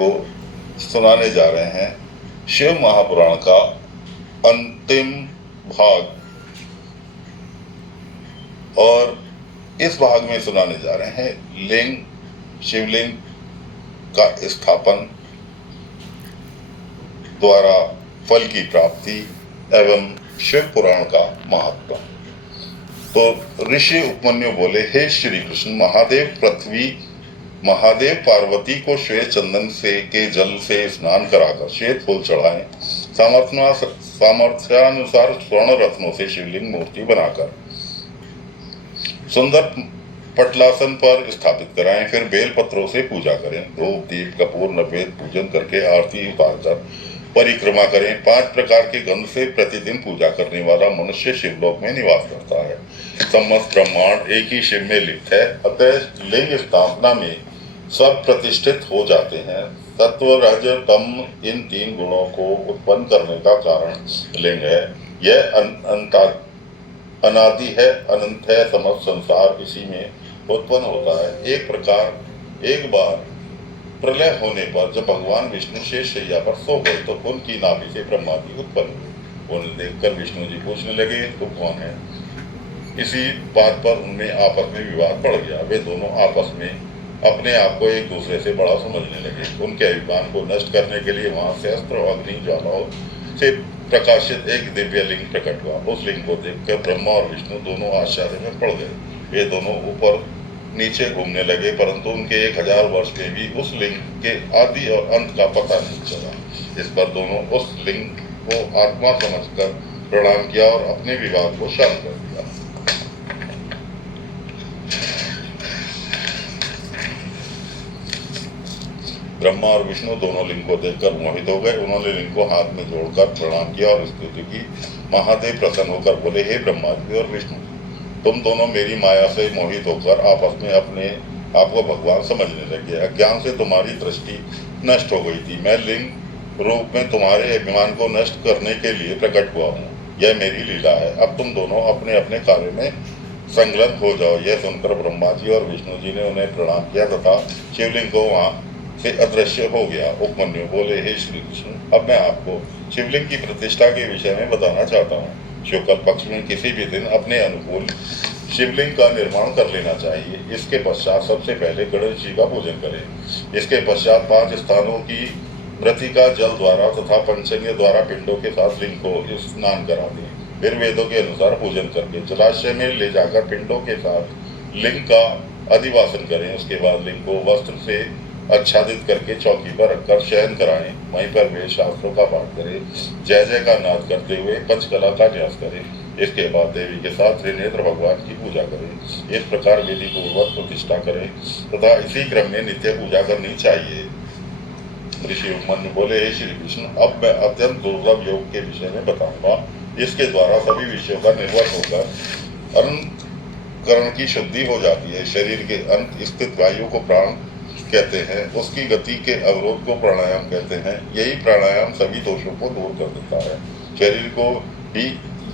को सुनाने जा रहे हैं शिव महापुराण का अंतिम भाग। और इस भाग में सुनाने जा रहे हैं लिंग, शिवलिंग का स्थापन द्वारा फल की प्राप्ति एवं शिव पुराण का महत्व। तो ऋषि उपमन्यु बोले, हे श्री कृष्ण, महादेव पार्वती को श्वेत चंदन से के जल से स्नान कराकर श्वेत फूल चढ़ाएं। सामर्थ्यानुसार स्वर्ण रत्नों से शिवलिंग मूर्ति बनाकर सुंदर पटलासन पर स्थापित कराएं। फिर बेल पत्रों से पूजा करें। धूप, दीप, कपूर, नैवेद्य पूजन करके आरती उतारकर परिक्रमा करें। 5 प्रकार के गंध से प्रतिदिन पूजा करने वाला मनुष्य शिवलोक में निवास करता है। समस्त ब्रह्मांड एक ही शिव में लिप्त है, अतः लिंग स्थापना में सब प्रतिष्ठित हो जाते हैं। सत्व, रज, तम इन 3 गुणों को उत्पन्न करने का कारण लिंग है। यह अनादि है, अनंत है, समस्त संसार इसी में उत्पन्न होता है। एक बार प्रलय होने पर जब भगवान विष्णु शेष शैया पर सो गए तो उनकी नाभि से ब्रह्मा जी उत्पन्न हुए। उन्हें देखकर विष्णु जी पूछने लगे, तो कौन है? इसी बात पर उनमें आपस में विवाद पड़ गया। वे दोनों आपस में अपने आप को एक दूसरे से बड़ा समझने लगे। उनके अभिमान को नष्ट करने के लिए वहां से अस्त्र और अग्नि ज्वालाओं से प्रकाशित एक दिव्य लिंग प्रकट हुआ। उस लिंग को देखकर ब्रह्मा और विष्णु दोनों आश्चर्य में पड़ गए। वे दोनों ऊपर नीचे घूमने लगे, परंतु उनके 1000 वर्ष में भी उस लिंग के आदि और अंत का पता नहीं चला। इस पर दोनों उस लिंग को आत्मा समझकर प्रणाम किया और अपने विवाद को शांत कर दिया। ब्रह्मा और विष्णु दोनों लिंग को देखकर मोहित हो गए। उन्होंने लिंग को हाथ में जोड़कर प्रणाम किया और स्तुति की। महादेव प्रसन्न होकर बोले, हे ब्रह्मा जी और विष्णु, तुम दोनों मेरी माया से मोहित होकर आपस में अपने आप को भगवान समझने लगे। अज्ञान से तुम्हारी दृष्टि नष्ट हो गई थी। मैं लिंग रूप में तुम्हारे अभिमान को नष्ट करने के लिए प्रकट हुआ हूँ। यह मेरी लीला है। अब तुम दोनों अपने अपने कार्य में संलग्न हो जाओ। यह सुनकर ब्रह्मा जी और विष्णु जी ने उन्हें प्रणाम किया तथा शिवलिंग को वहाँ से अदृश्य हो गया। उपमन्यु बोले, हे श्री कृष्ण, अब मैं आपको शिवलिंग की प्रतिष्ठा के विषय में बताना चाहता हूँ। शुक्ल पक्ष में किसी भी दिन अपने अनुकूल शिवलिंग का निर्माण कर लेना चाहिए। इसके पश्चात सबसे पहले गणेश जी का पूजन करें। इसके पश्चात 5 स्थानों की मृतिका जल द्वारा तथा पंचंग द्वारा पिंडों के साथ लिंग को स्नान करा दें। फिर वेदों के अनुसार पूजन करके जलाशय में ले जाकर पिंडों के साथ लिंग का अधिवासन करें। उसके बाद लिंग को वस्त्र से आच्छादित करके चौकी पर रखकर शयन कराएं। वहीं पर वे शास्त्रों का पाठ करें। जय जय का नाद करते हुए पंचकला का न्यास करें। इसके बाद देवी के साथ त्रिनेत्र भगवान की पूजा करें। इस प्रकार विधि पूर्वक प्रतिष्ठा करें तथा इसी क्रम में नित्य पूजा करनी चाहिए। ऋषि उपमन्यु बोले, हे श्री कृष्ण, अब मैं अत्यंत दुर्लभ योग के विषय में बताऊंगा। इसके द्वारा सभी विषयों का निर्वहन होकर अंतःकरण की शुद्धि हो जाती है। शरीर के अंत स्थित वायु को प्राण कहते हैं। उसकी गति के अवरोध को प्राणायाम कहते हैं। यही प्राणायाम सभी दोषों को दूर कर देता है। शरीर को भी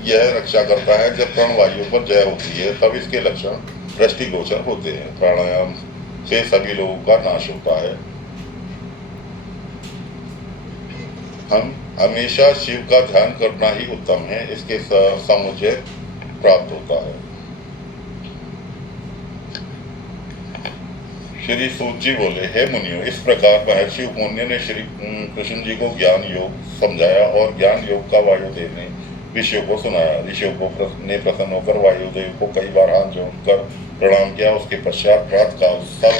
यह रक्षा करता है। जब प्राणवायु पर जय होती है तब इसके लक्षण दृष्टिगोचर होते हैं। प्राणायाम से सभी लोगों का नाश होता है। हम हमेशा शिव का ध्यान करना ही उत्तम है। इसके समुच्चय प्राप्त होता है। श्री सूत जी बोले, हे मुनियों, इस प्रकार महर्षि उपमन्यु ने श्री कृष्ण जी को ज्ञान योग समझाया और ज्ञान योग का वायुदेव ने ऋषियों को सुनाया। ऋषियों को ने प्रसन्न होकर वायुदेव को कई बार हाथ जोड़कर प्रणाम किया। उसके पश्चात प्रातः काल सब